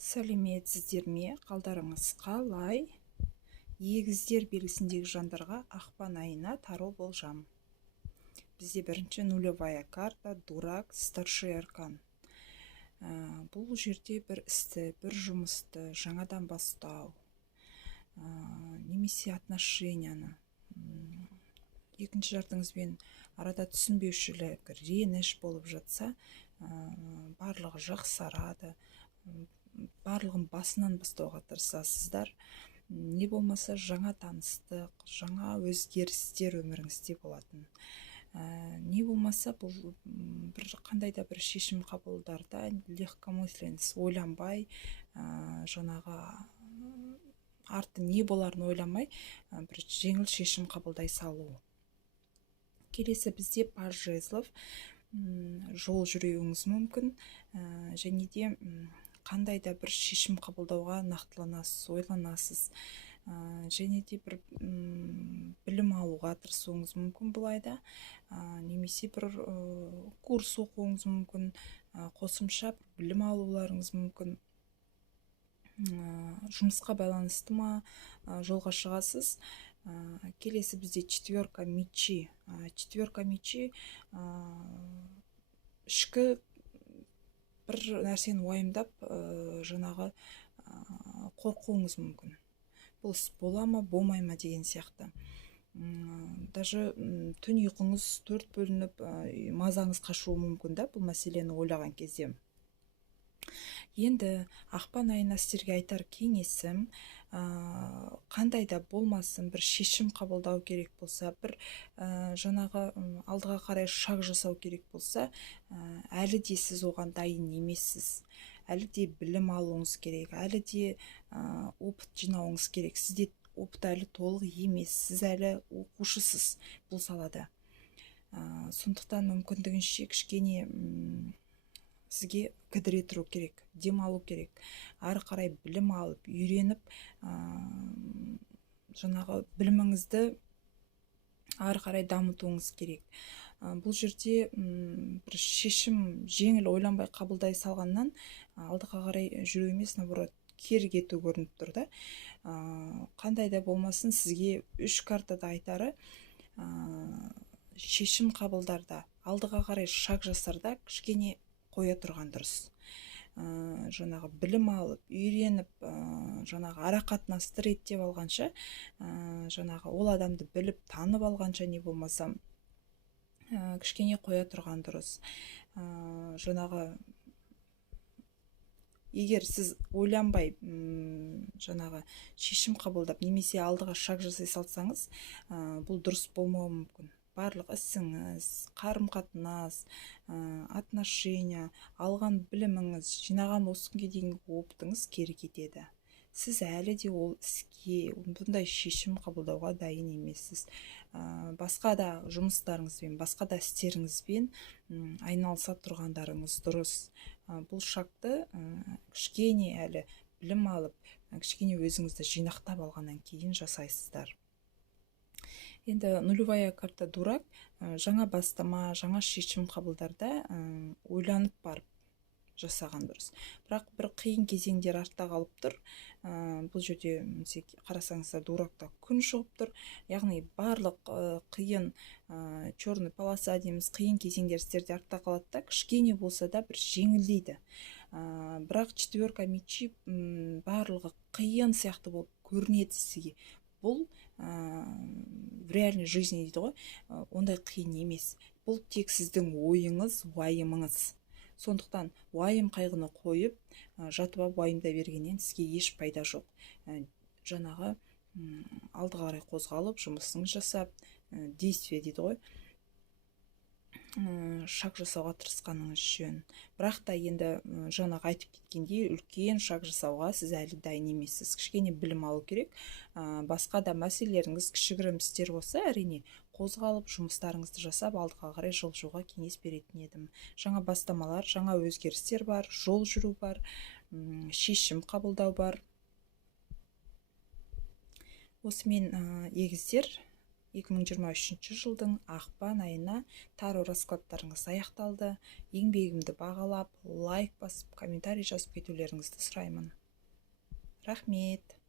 Сәлеметсіздер ме? Қалдарыңыз қалай? Егіздер белгісіндегі жандарға ақпан айына тару болжам. Бізде бірінші нулевая карта, дурак, старший аркан. Бұл жерде бір істі, бір жұмысты жаңадан бастау, немесе отношенияны, екінші жартыңызбен арада түсінбеушілік, реніш болып жатса, барлығы жақсарады. Барлығын басынан бастауға тырысасыздар. Не болмаса жаңа таныстық, жаңа өзгерістер өміріңізде болатын. Не болмаса бұл бір қандай да бір шешім қабылдарда легкомысленсіз, ойланбай, жаңағы арты не боларын ойламай, бір жеңіл шешім қабылдай салу. Келесі бізде паж жезлов, жол жүруіңіз мүмкін, және де қандай да бір шешім қабылдауға нақтыланасыз, ойланасыз, және де бір білім алуға тырысуыңыз мүмкін бұл айда, немесе бір курс оқуыңыз мүмкін, қосымша білім алуларыңыз мүмкін, жұмысқа байланысты ма жолға шығасыз. Келесі бізде четверка мечи. Четверка мечи ішкі бір нәрсені уайымдап, жаңағы қорқуыңыз мүмкін. Бұл іс бола ма, болмай ма деген сияқты. Даже түн ұйқыңыз төрт бөлініп, мазаңыз қашуы мүмкін да, бұл мәселені ойлаған кезде. Енді ақпан айына сіздерге айтар кеңесім, қандай да болмасын, бір шешім қабылдау керек болса, бір жаңағы алдыға қарай шаг жасау керек болса, әлі де сіз оған дайын емессіз. Әлі де білім алуыңыз керек, әлі де опыт жинауыңыз керек. Сізде опыт әлі толық емес, сіз әлі оқушысыз бұл салада. Сондықтан мүмкіндігінше кішкене сізге кідіре тұру керек, демалу керек. Ары қарай білім алып, үйреніп, жаңағы біліміңізді ары қарай дамытуыңыз керек. Бұл жерде бір шешім жеңіл ойланбай қабылдай салғаннан алдыға қарай жүру емес, наоборот, кері кету көрініп тұр да. Қандай да болмасын сізге үш картада айтары, шешім қабылдарда, алдыға қарай шаг жасарда кішкене қоя тұрған дұрыс. Жаңағы білім алып, үйреніп, жаңағы арақатынасты реттеп алғанша, жаңағы ол адамды біліп, танып алғанша не болмаса, кішкене қоя тұрған дұрыс. Жаңағы егер сіз ойланбай, жаңағы шешім қабылдап, немесе алдыға шаг жасай салсаңыз, бұл дұрыс болмауы мүмкін. Барлық ісіңіз, қарым-қатынас, отношения, алған біліміңіз, жинаған осы күнге дейінгі опытыңыз кері кетеді. Сіз әлі де ол іске, бұндай шешім қабылдауға дайын емессіз. Басқа да жұмыстарыңызбен, басқа да істеріңізбен айналыса тұрғандарыңыз дұрыс. Бұл шақты кішкене әлі білім алып, кішкене өзіңізді жинақтап алғаннан кейін жасайсыздар. Енді нулевая карта дурак, жаңа бастама, жаңа шешім қабылдарда ойланып барып жасаған дұрыс. Бірақ бір қиын кезеңдер артта қалып тұр. Бұл жерде қарасаңыздар, дуракта күн шығып тұр. Яғни барлық қиын черный полоса дейміз, қиын кезеңдер сіздерде артта қалады да, кішкене болса да бір жеңілдейді. Бірақ четверка мечи барлығы қиын сияқты болып көрінеді сізге. Бұл в реальной жизни дейді ғой, ондай қиын емес. Бұл тек сіздің ойыңыз, уайымыңыз. Сондықтан уайым қайғыны қойып, жатып алып уайымдай бергеннен сізге еш пайда жоқ. Жаңағы алдыға қарай қозғалып, жұмысыңыз жасап, действие дейді ғой, шаг жасауға тырысқаныңыз жөн. Бірақ та енді жаңағы айтып кеткендей, үлкен шаг жасауға сіз әлі дайын емессіз. Кішкене білім алу керек. Басқа да мәселелеріңіз кішігірім істер болса, әрине қозғалып, жұмыстарыңызды жасап, алдыға қарай жылжуға кеңес беретін едім. Жаңа бастамалар, жаңа өзгерістер бар, жол жүру бар, шешім қабылдау бар. Осымен егіздер, 2023 жылдың ақпан айына таро раскладтарыңыз аяқталды. Еңбегімді бағалап, лайк басып, комментарий жазып кетулеріңізді сұраймын. Рахмет.